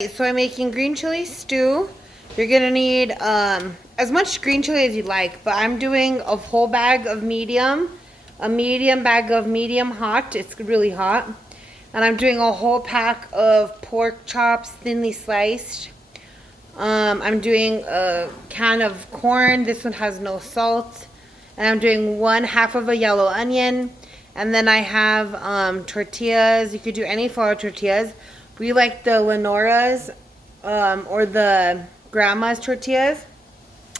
So I'm making green chili stew. You're gonna need as much green chili as you like, but I'm doing a whole bag of medium, a medium bag of medium hot. It's really hot. And I'm doing a whole pack of pork chops, thinly sliced. I'm doing a can of corn. This one has no salt. And I'm doing 1/2 of a yellow onion. And then I have tortillas. You could do any flour tortillas. We like the Lenora's or the grandma's tortillas.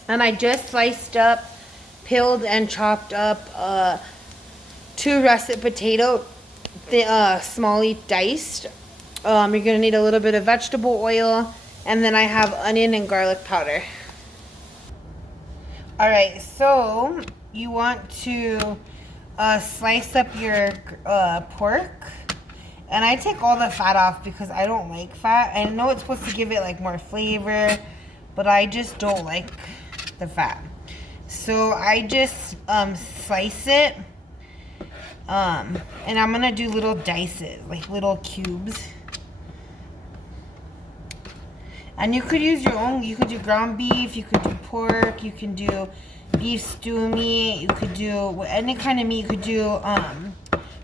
And I just sliced up, peeled and chopped up 2 russet potato, smally diced. You're going to need a little bit of vegetable oil. And then I have onion and garlic powder. Alright, so you want to slice up your pork. And I take all the fat off because I don't like fat. I know it's supposed to give it like more flavor, but I just don't like the fat. So I just slice it. And I'm going to do little dices, like little cubes. And you could use your own, you could do ground beef, you could do pork, you can do beef stew meat, you could do any kind of meat, you could do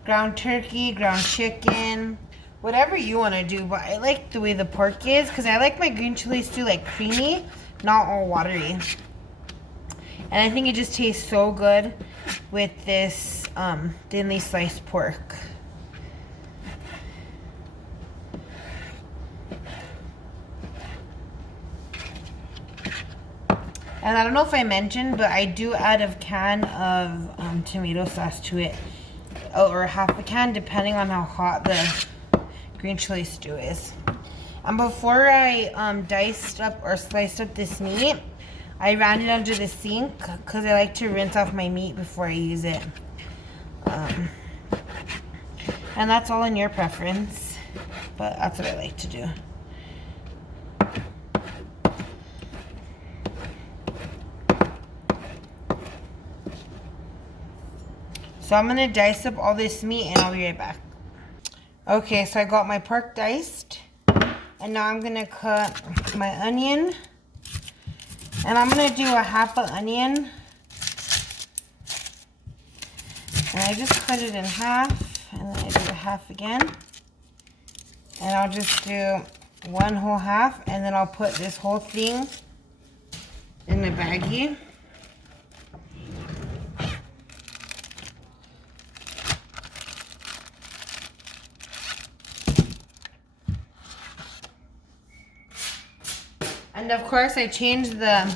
ground turkey, ground chicken, whatever you want to do. But I like the way the pork is because I like my green chili stew like creamy, not all watery. And I think it just tastes so good with this thinly sliced pork. And I don't know if I mentioned, but I do add a can of tomato sauce to it. Or 1/2 a can, depending on how hot the green chili stew is. And before I diced up or sliced up this meat, I ran it under the sink because I like to rinse off my meat before I use it. And that's all in your preference, but that's what I like to do. So I'm going to dice up all this meat and I'll be right back. Okay, so I got my pork diced. And now I'm going to cut my onion. And I'm going to do 1/2 an onion. And I just cut it in half. And then I do 1/2 again. And I'll just do 1 whole half. And then I'll put this whole thing in my baggie. And of course I changed the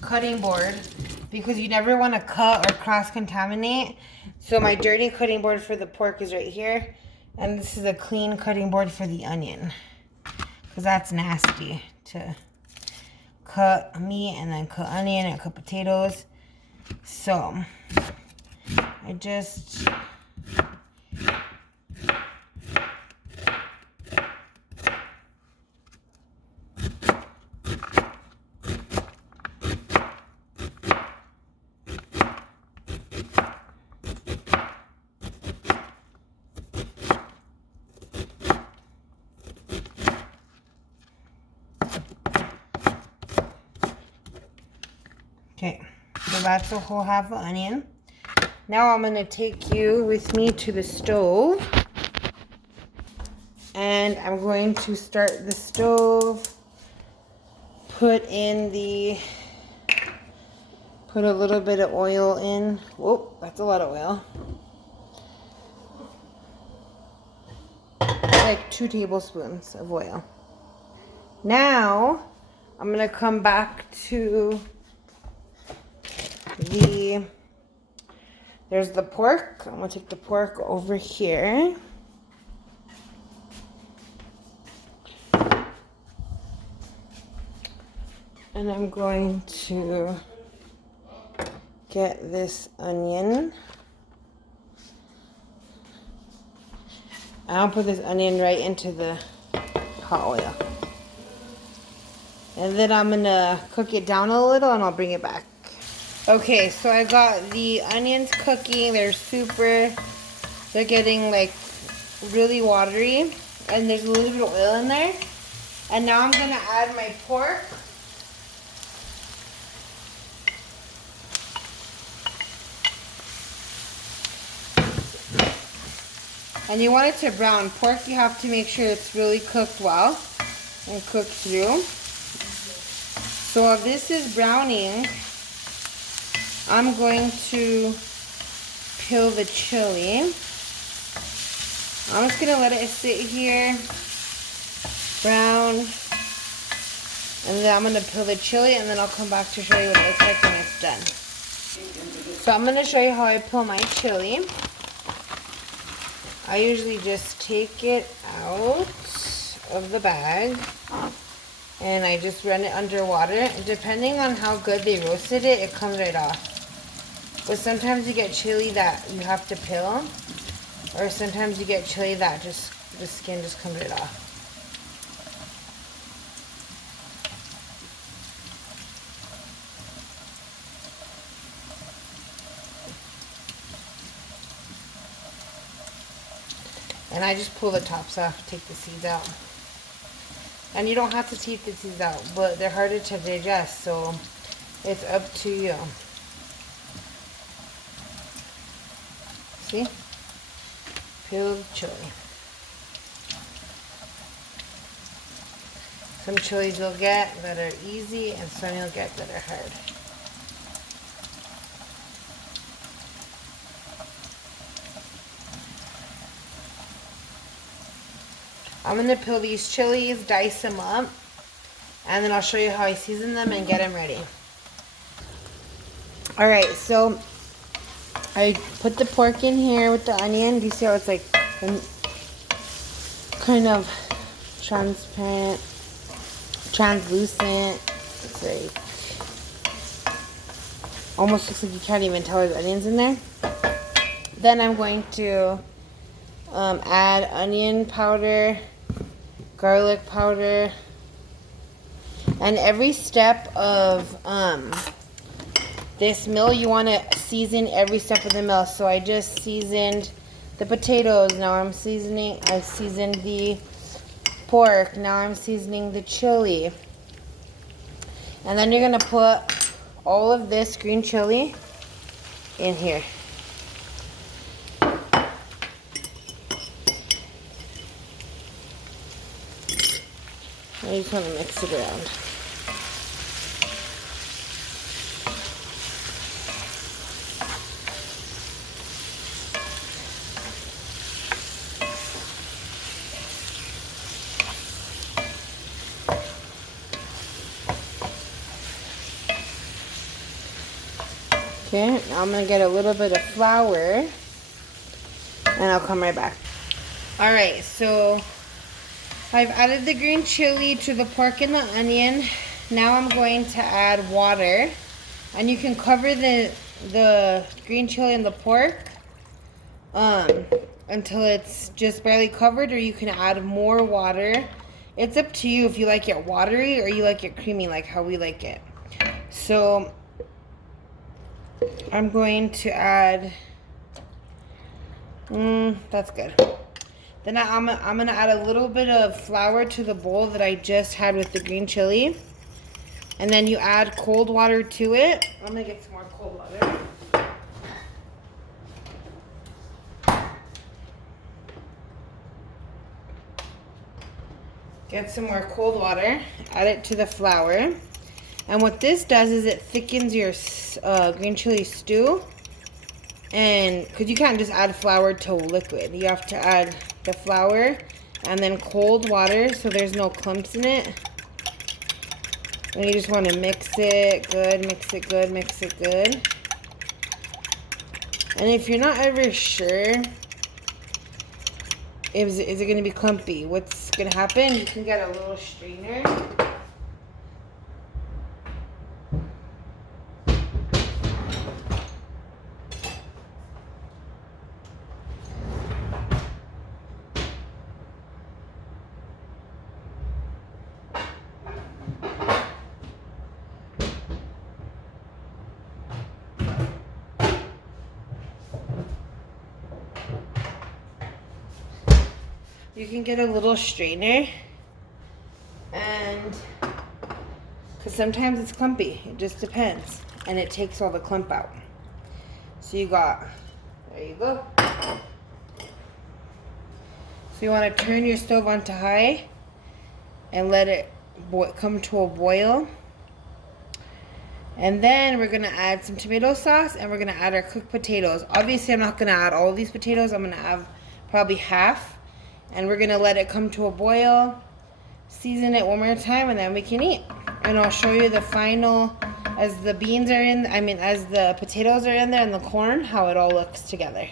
cutting board because you never want to cut or cross-contaminate. So my dirty cutting board for the pork is right here. And this is a clean cutting board for the onion. Because that's nasty to cut meat and then cut onion and cut potatoes. So I just... Okay, so that's a whole 1/2 onion. Now I'm going to take you with me to the stove. And I'm going to start the stove. Put a little bit of oil in. Whoa, that's a lot of oil. Like 2 tablespoons of oil. Now, I'm going to come back to there's the pork. I'm going to take the pork over here. And I'm going to get this onion. I'll put this onion right into the hot oil. And then I'm going to cook it down a little and I'll bring it back. Okay, so I got the onions cooking. They're getting like really watery. and there's a little bit of oil in there. And now I'm gonna add my pork. And you want it to brown. Pork, you have to make sure it's really cooked well and cooked through. So while this is browning, I'm going to peel the chili. I'm just gonna let it sit here, brown, and then I'm gonna peel the chili, and then I'll come back to show you what it looks like when it's done. So I'm gonna show you how I peel my chili. I usually just take it out of the bag and I just run it under water. And depending on how good they roasted it, it comes right off. But sometimes you get chili that you have to peel, or sometimes you get chili that just the skin just comes right off. And I just pull the tops off, take the seeds out. And you don't have to take the seeds out, but they're harder to digest, so it's up to you. See? Peeled chili. Some chilies you'll get that are easy, and some you'll get that are hard. I'm going to peel these chilies, dice them up, and then I'll show you how I season them and get them ready. Alright, so I put the pork in here with the onion. Do you see how it's like kind of transparent, translucent? It's like almost looks like you can't even tell there's onions in there. Then I'm going to add onion powder, garlic powder, and every step of this meal you want to season every step of the meal. So I just seasoned the potatoes, now I seasoned the pork, now I'm seasoning the chili. And then you're going to put all of this green chili in here. I just want to mix it around. Okay, now I'm going to get a little bit of flour, and I'll come right back. Alright, so I've added the green chili to the pork and the onion. Now I'm going to add water, and you can cover the green chili and the pork until it's just barely covered, or you can add more water. It's up to you if you like it watery or you like it creamy, like how we like it. So I'm going to add, that's good. Then I'm going to add a little bit of flour to the bowl that I just had with the green chili. And then you add cold water to it. I'm going to get some more cold water. Get some more cold water. Add it to the flour. And what this does is it thickens your green chili stew. And because you can't just add flour to liquid, you have to add the flour and then cold water so there's no clumps in it. And you just want to mix it good, mix it good, mix it good. And if you're not ever sure, is it going to be clumpy, what's going to happen, you can get a little strainer. You can get a little strainer, and because sometimes it's clumpy, it just depends, and it takes all the clump out. So you got, there you go. So you want to turn your stove on to high and let it come to a boil. And then we're going to add some tomato sauce, and we're going to add our cooked potatoes. Obviously, I'm not going to add all of these potatoes. I'm going to add probably half. And we're going to let it come to a boil. Season it one more time, and then we can eat. And I'll show you the final, as the beans are in, as the potatoes are in there and the corn, how it all looks together.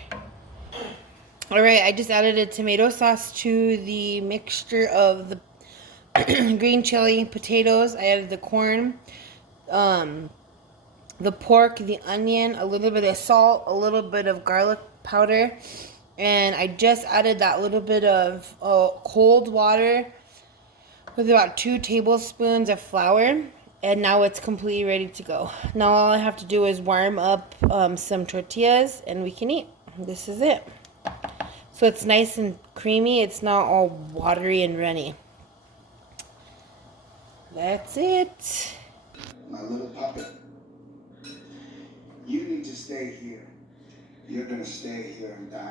Alright, I just added a tomato sauce to the mixture of the green chili, potatoes. I added the corn, the pork, the onion, a little bit of salt, a little bit of garlic powder, and I just added that little bit of cold water with about 2 tablespoons of flour, and now it's completely ready to go. Now all I have to do is warm up some tortillas, and we can eat. This is it. So it's nice and creamy. It's not all watery and runny. That's it. My little puppet. You need to stay here. You're gonna stay here and die.